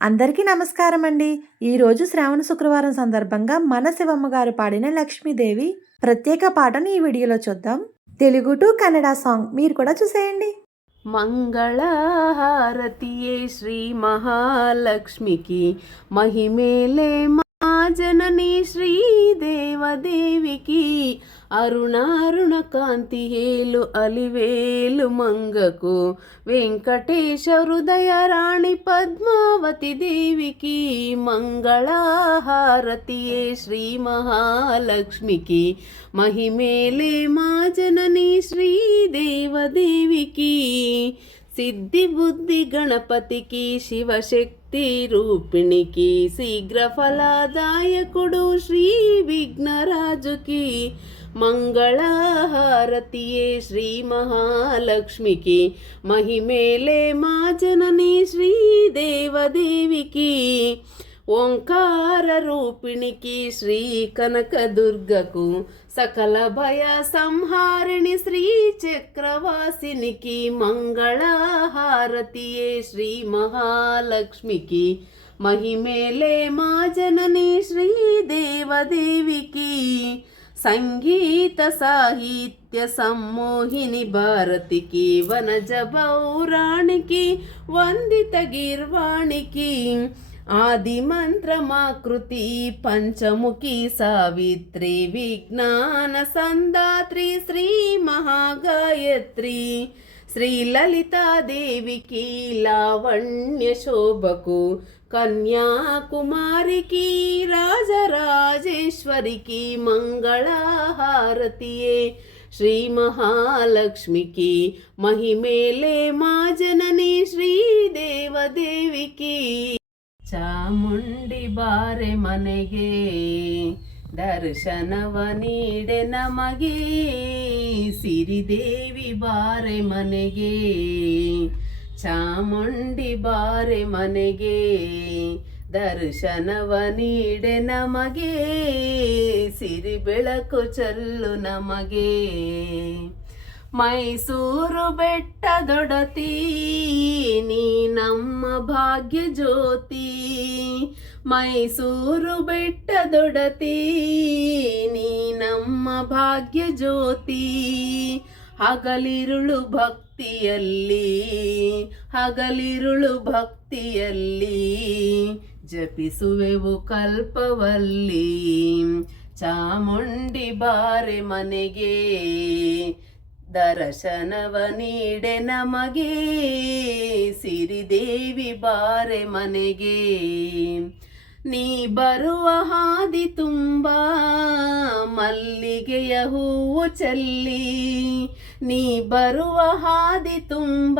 అందరికీ నమస్కారం అండి. ఈరోజు శ్రావణ శుక్రవారం సందర్భంగా మన శివమ్మ గారు పాడిన లక్ష్మీదేవి ప్రత్యేక పాటను ఈ వీడియోలో చూద్దాం. తెలుగు టు కన్నడ సాంగ్ మీరు కూడా చూసేయండి. మంగళహారతియే శ్రీ మహాలక్ష్మికి మహిమేలే మా ಜನನಿ ಶ್ರೀದೇವದೇವಿಕಿ ಅರುಣಾರುಣ ಕಾಂತಿ ಹೇಲು ಅಲಿವೇಲು ಮಂಗಕು ವೆಂಕಟೇಶ ಹೃದಯ ರಾಣಿ ಪದ್ಮಾವತಿ ದೇವಿಕಿ ಮಂಗಳಹಾರತಿಯೇ ಶ್ರೀ ಮಹಾಲಕ್ಷ್ಮಿಕಿ ಮಹಿಮೇಲೆ ಮಾ ಜನನಿ ಶ್ರೀದೇವದೇವಿಕಿ సిద్ధి బుద్ధి గణపతికి శివశక్తి రూపిణికి శీఘ్ర ఫలదాయకుడు శ్రీ విఘ్నరాజుకి మంగళహారతియే శ్రీ మహాలక్ష్మికి మహిమేలే మా జనని శ్రీదేవదేవికి ఓంకార రూపిణికి శ్రీ కనకదుర్గకు సకల భయ సంహారిణి శ్రీ చక్రవాసినికి మంగళహారతియే శ్రీ మహాలక్ష్మికి మహిమేలే మా జనని శ్రీదేవదేవికి సంగీత సాహిత్య సమ్మోహిని భారతికి వనజ పౌరాణికి వందిత గిర్వాణికి ఆది మంత్రమాకృతి పంచముఖి సావిత్రి విజ్ఞాన సందాత్రి శ్రీ మహాగాయత్రి శ్రీ లలితాదేవికి లావణ్య శోభకు కన్యాకుమారికి రాజరాజేశ్వరికి మంగళహారతియే శ్రీ మహాలక్ష్మికి మహిమేలే మా జనని ಶ್ರೀದೇವದೇವಿకి ಚಾಮುಂಡಿ ಬಾರೆ ಮನೆಗೆ ದರ್ಶನವ ನೀಡೆ ನಮಗೆ ಸಿರಿದೇವಿ ಬಾರೆ ಮನೆಗೆ ಚಾಮುಂಡಿ ಬಾರೆ ಮನೆಗೆ ದರ್ಶನವ ನೀಡೆ ನಮಗೆ ಸಿರಿ ಬೆಳಕು ಚೆಲ್ಲು ನಮಗೆ ಮೈಸೂರು ಬೆಟ್ಟದೊಡತಿ ನೀ ನಮ್ಮ ಭಾಗ್ಯ ಜ್ಯೋತಿ ಮೈಸೂರು ಬೆಟ್ಟದೊಡತಿ ನೀ ನಮ್ಮ ಭಾಗ್ಯ ಜ್ಯೋತಿ ಹಗಲಿರುಳು ಭಕ್ತಿಯಲ್ಲಿ ಹಗಲಿರುಳು ಭಕ್ತಿಯಲ್ಲಿ ಜಪಿಸುವೆವು ಕಲ್ಪವಲ್ಲಿ ಚಾಮುಂಡಿ ಬಾರೆ ಮನೆಗೆ ದರ್ಶನವ ನೀಡೆ ನಮಗೆ ಸಿರಿದೇವಿ ಬಾರೆ ಮನೆಗೆ ನೀ ಬರುವ ಹಾದಿ ತುಂಬ ಮಲ್ಲಿಗೆಯ ಹೂವು ಚೆಲ್ಲಿ ನೀ ಬರುವ ಹಾದಿ ತುಂಬ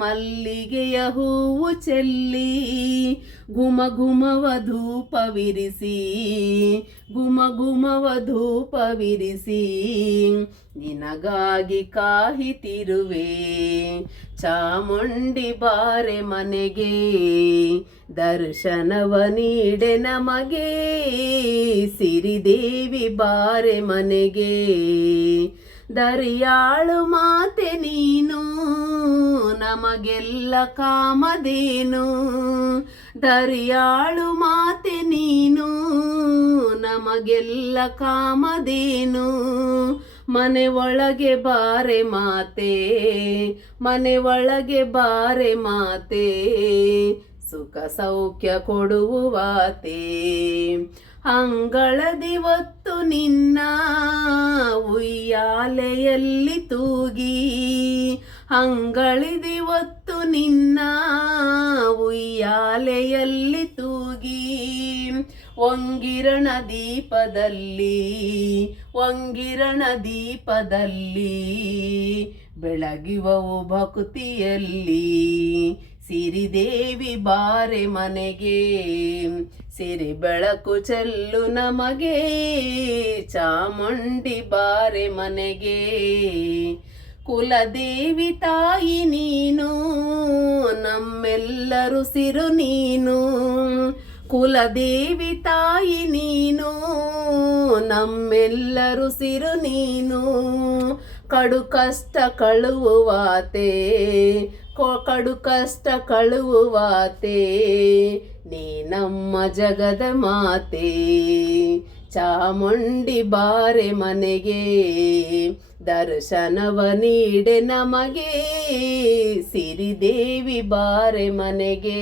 ಮಲ್ಲಿಗೆಯ ಹೂವು ಚೆಲ್ಲಿ ಘುಮ ಘುಮವ ಧೂಪವಿರಿಸಿ ಘುಮ ಘುಮವ ಧೂಪವಿರಿಸಿ ನಿನಗಾಗಿ ಕಾಹಿತಿರುವೆ ಚಾಮುಂಡಿ ಬಾರೆ ಮನೆಗೆ ದರ್ಶನವ ನೀಡೆ ನಮಗೆ ಸಿರಿದೇವಿ ಬಾರೆ ಮನೆಗೆ ದರಿಯಾಳು ಮಾತೆ ನೀನು ನಮಗೆಲ್ಲ ಕಾಮದೇನು ದರಿಯಾಳು ಮಾತೆ ನೀನು ನಮಗೆಲ್ಲ ಕಾಮದೇನು ಮನೆ ಒಳಗೆ ಬಾರೆ ಮಾತೆ ಮನೆ ಒಳಗೆ ಬಾರೆ ಮಾತೆ ಸುಖ ಸೌಖ್ಯ ಕೊಡುವಾತೆ ಅಂಗಳದಿವತ್ತು ನಿನ್ನ ಉಯ್ಯಾಲೆಯಲ್ಲಿ ತೂಗಿ ಅಂಗಳಿದಿವತ್ತು ನಿನ್ನ ಉಯ್ಯಾಲೆಯಲ್ಲಿ ತೂಗಿ ವಂಗಿರಣ ದೀಪದಲ್ಲಿ ವಂಗಿರಣ ದೀಪದಲ್ಲಿ ಬೆಳಗುವವು ಭಕ್ತಿಯಲ್ಲಿ ಸಿರಿದೇವಿ ಬಾರೆ ಮನೆಗೆ ಸಿರಿ ಬೆಳಕು ಚೆಲ್ಲು ನಮಗೆ ಚಾಮುಂಡಿ ಬಾರೆ ಮನೆಗೆ ಕುಲದೇವಿ ತಾಯಿ ನೀನು ನಮ್ಮೆಲ್ಲರೂ ಸಿರು ನೀನು ಕುಲದೇವಿ ತಾಯಿ ನೀನು ನಮ್ಮೆಲ್ಲರೂ ಸಿರು ನೀನು ಕಡು ಕಷ್ಟ ಕಳುವಾತೆ ಕಡು ಕಷ್ಟ ಕಳುವಾತೆ ನೀ ನಮ್ಮ ಜಗದ ಮಾತೆ ಚಾಮುಂಡಿ ಬಾರೆ ಮನೆಗೆ ದರ್ಶನವ ನೀಡೆ ನಮಗೆ ಸಿರಿದೇವಿ ಬಾರೆ ಮನೆಗೆ.